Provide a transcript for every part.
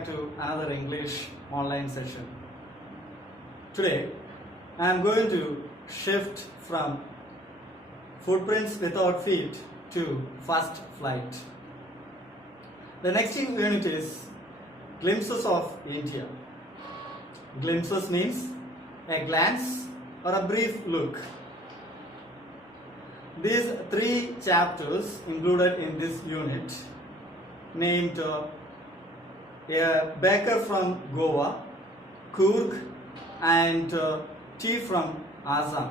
back to another English online session. Today I am going to shift from footprints without feet to first flight. The next unit is glimpses of India. Glimpses means a glance or a brief look. These three chapters included in this unit named a baker from Goa, Coorg and tea from Assam.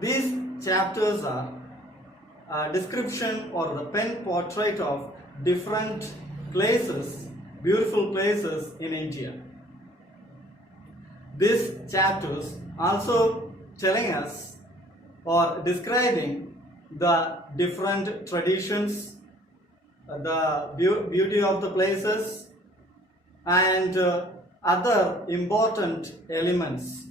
These chapters are a description or the pen portrait of different places, beautiful places in India. These chapters also telling us or describing the different traditions, the beauty of the places and other important elements.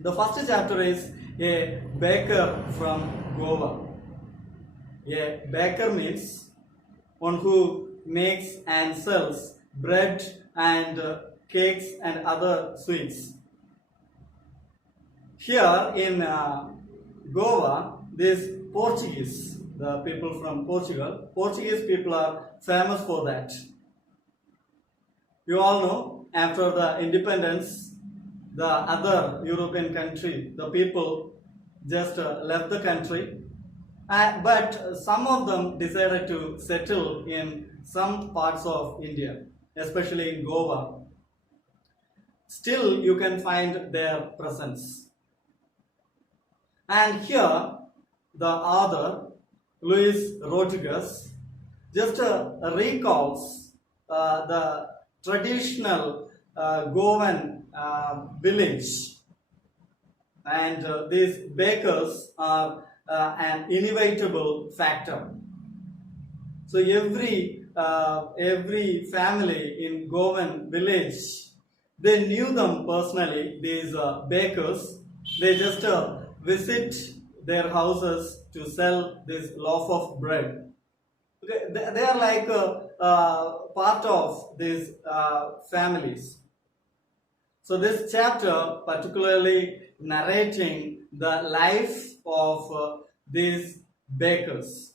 The first chapter is a baker from Goa. A baker means one who makes and sells bread and cakes and other sweets. Here in Goa, these Portuguese, the people from Portugal, Portuguese people are famous for that. You all know, after the independence, the other European country, the people just left the country, but some of them decided to settle in some parts of India, especially in Goa. Still, you can find their presence. And here, the author, Luis Rodriguez, just recalls the traditional Goan village, and these bakers are an inevitable factor. So every family in Goan village, they knew them personally, these bakers. They just visit their houses to sell this loaf of bread. Okay, they are like part of these families. So this chapter particularly narrating the life of these bakers.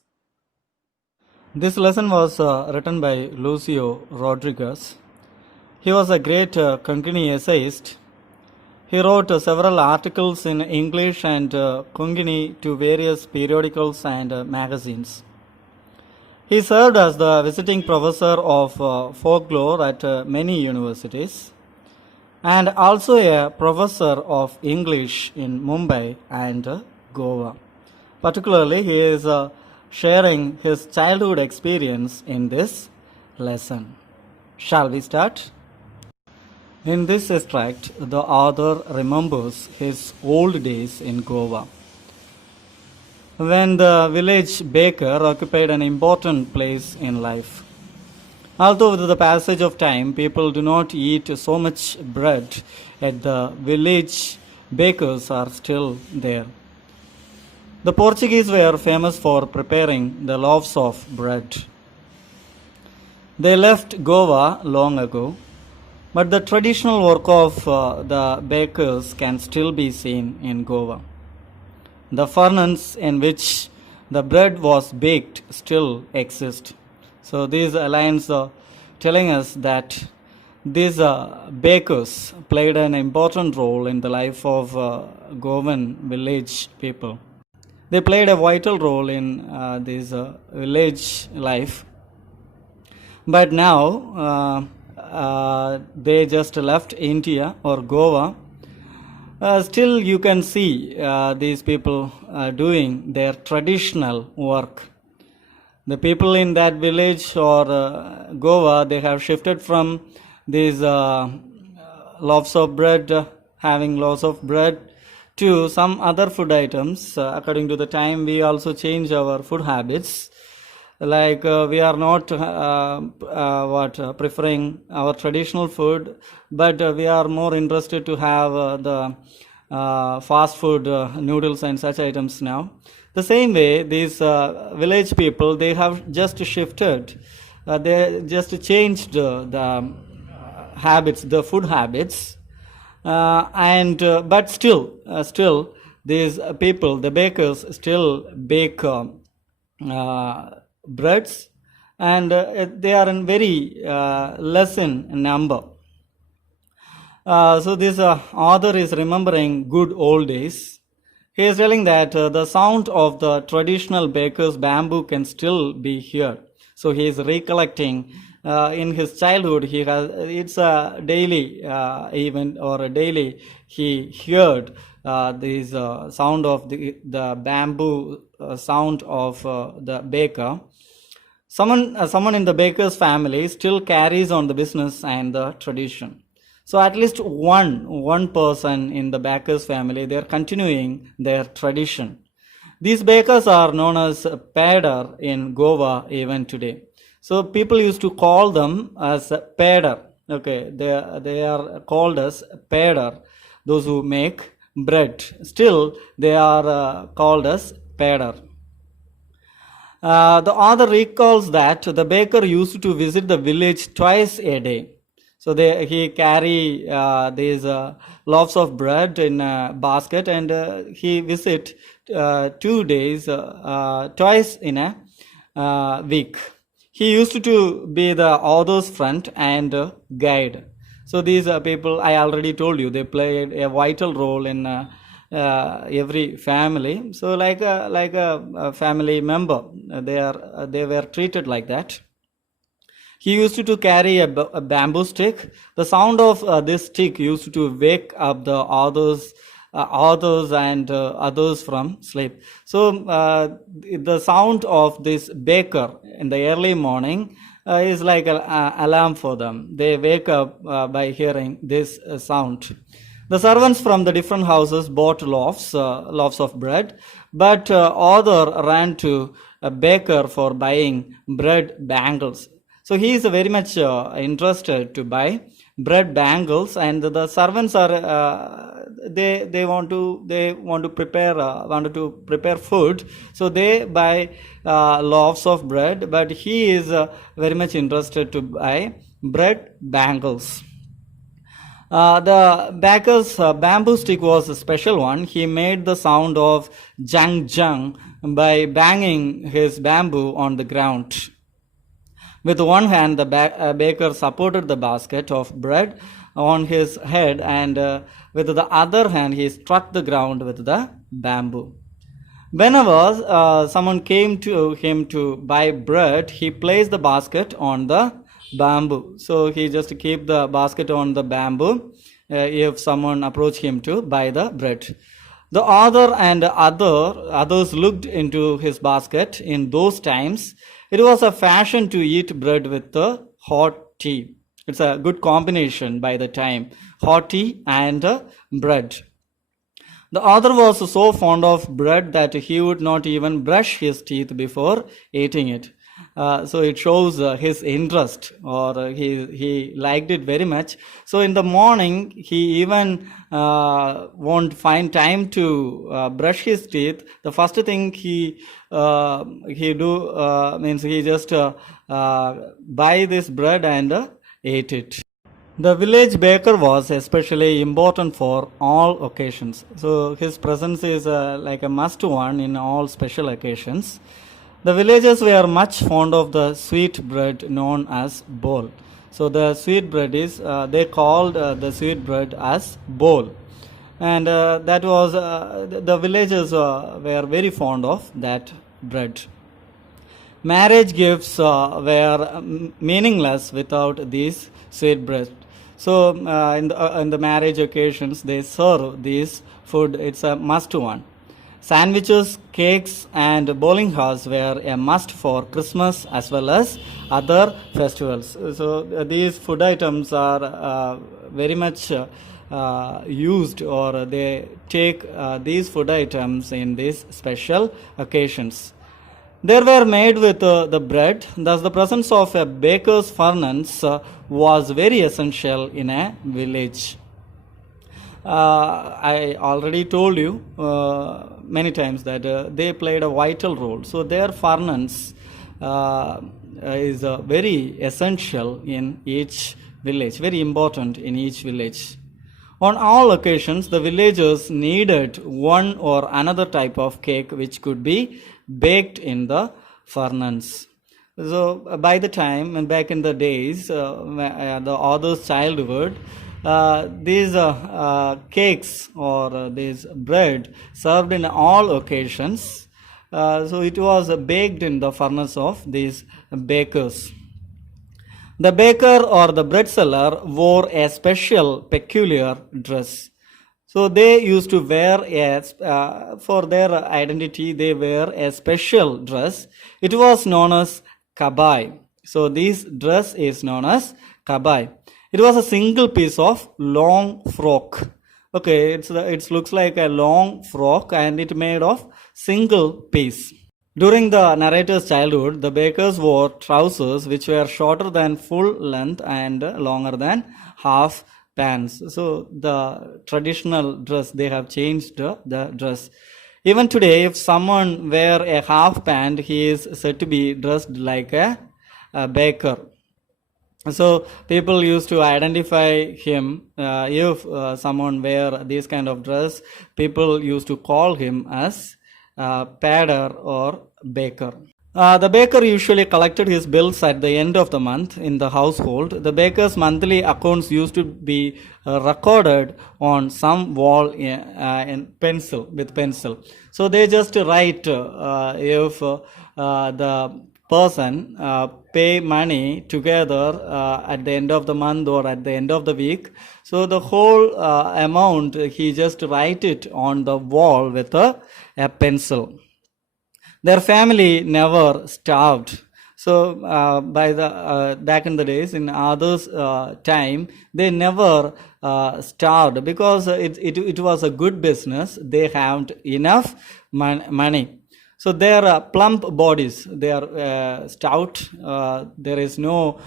This lesson was written by Lucio Rodriguez. He was a great Konkani essayist. He wrote several articles in English and Konkani to various periodicals and magazines. He served as the visiting professor of folklore at many universities and also a professor of English in Mumbai and Goa. Particularly, he is sharing his childhood experience in this lesson. Shall we start? In this extract, the author remembers his old days in Goa, when the village baker occupied an important place in life. Although with the passage of time, people do not eat so much bread, yet the village bakers are still there. The Portuguese were famous for preparing the loaves of bread. They left Goa long ago, but the traditional work of the bakers can still be seen in Goa. The furnace in which the bread was baked still exists. So these lines are telling us that these bakers played an important role in the life of Goan village people. They played a vital role in this village life. But now they just left India or Goa. Still you can see these people doing their traditional work. The people in that village or Goa, they have shifted from these loaves of bread, having loaves of bread, to some other food items. According to the time, we also change our food habits. Like we are not preferring our traditional food, but we are more interested to have the fast food noodles and such items now. The same way, these village people, they have just shifted they just changed the habits, the food habits, and but still these people, the bakers, still bake breads, and they are in very less in number. So this author is remembering good old days. He is telling that the sound of the traditional baker's bamboo can still be heard. So he is recollecting in his childhood. It's a daily event, or a daily he heard this sound of the bamboo sound of the baker. Someone in the baker's family still carries on the business and the tradition. So at least one person in the baker's family, they are continuing their tradition. These bakers are known as peder in Goa even today. So people used to call them as peder. Okay, they are called as peder. Those who make bread, still they are called as peder. The author recalls that the baker used to visit the village twice a day. So he carry these loaves of bread in a basket, and he visit 2 days, twice in a week. He used to be the author's friend and guide. So these people, I already told you, they played a vital role in every family. So like a family member, they were treated like that. He used to carry a bamboo stick. The sound of this stick used to wake up the authors and others from sleep. So the sound of this baker in the early morning is like an alarm for them. They wake up by hearing this sound. The servants from the different houses bought loaves of bread, but author ran to a baker for buying bread bangles. So he is very much interested to buy bread bangles, and the servants are they want to prepare food. So they buy loaves of bread, but he is very much interested to buy bread bangles. The baker's bamboo stick was a special one. He made the sound of jang jang by banging his bamboo on the ground. With one hand, the baker supported the basket of bread on his head, and with the other hand, he struck the ground with the bamboo. Whenever someone came to him to buy bread, he placed the basket on the bamboo. So he just keep the basket on the bamboo if someone approached him to buy the bread. The author and others looked into his basket. In those times, it was a fashion to eat bread with hot tea. It's a good combination by the time, hot tea and bread. The author was so fond of bread that he would not even brush his teeth before eating it. So it shows his interest, or he liked it very much. So in the morning, he even won't find time to brush his teeth. The first thing he means he just buy this bread and ate it. The village baker was especially important for all occasions. So his presence is like a must one in all special occasions. The villagers were much fond of the sweet bread known as bol. So the sweet bread is, they called the sweet bread as bol. And that was, the villagers were very fond of that bread. Marriage gifts were meaningless without these sweet bread. So in the marriage occasions, they serve this food. It's a must one. Sandwiches, cakes, and bowling halls were a must for Christmas as well as other festivals. So these food items are very much used, or they take these food items in these special occasions. They were made with the bread. Thus, the presence of a baker's furnace was very essential in a village. I already told you many times that they played a vital role. So their furnace is very essential in each village, very important in each village. On all occasions, the villagers needed one or another type of cake which could be baked in the furnace. So, by the time and back in the days, the author's childhood, these cakes or this bread served in all occasions. So, it was baked in the furnace of these bakers. The baker or the bread seller wore a special, peculiar dress. So they used to wear for their identity, they wear a special dress. It was known as kabai. So this dress is known as kabai. It was a single piece of long frock. Okay, it looks like a long frock and it made of single piece. During the narrator's childhood, the bakers wore trousers which were shorter than full length and longer than half pants. So the traditional dress, they have changed the dress. Even today, if someone wear a half pant, he is said to be dressed like a baker. So people used to identify him. If someone wear this kind of dress, people used to call him as padder or baker. The baker usually collected his bills at the end of the month in the household. The baker's monthly accounts used to be recorded on some wall in pencil, with pencil. So they just write if the person pay money together at the end of the month or at the end of the week. So the whole amount, he just write it on the wall with a pencil. Their family never starved. So by the back in the days, in others' time, they never starved because it was a good business. They had enough money. So their plump bodies, they are stout. There is no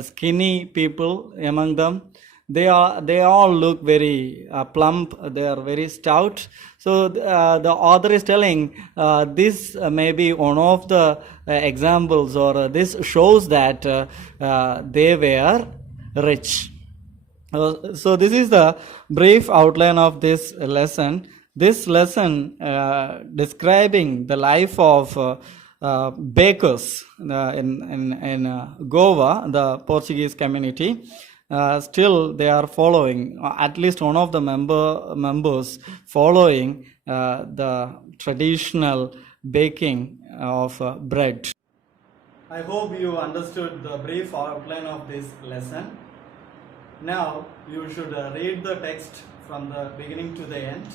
skinny people among them. They all look very plump. They are very stout. So the author is telling this may be one of the examples, or this shows that they were rich. So this is the brief outline of this lesson. This lesson describing the life of bakers in Goa, the Portuguese community. Still they are following, at least one of the members following the traditional baking of bread. I hope you understood the brief outline of this lesson. Now you should read the text from the beginning to the end.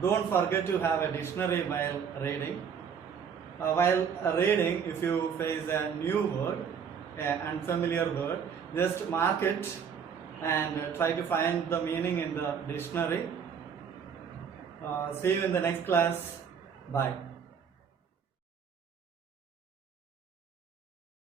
Don't forget to have a dictionary while reading. While reading, if you face a new word, an unfamiliar word, just mark it and try to find the meaning in the dictionary. See you in the next class. Bye.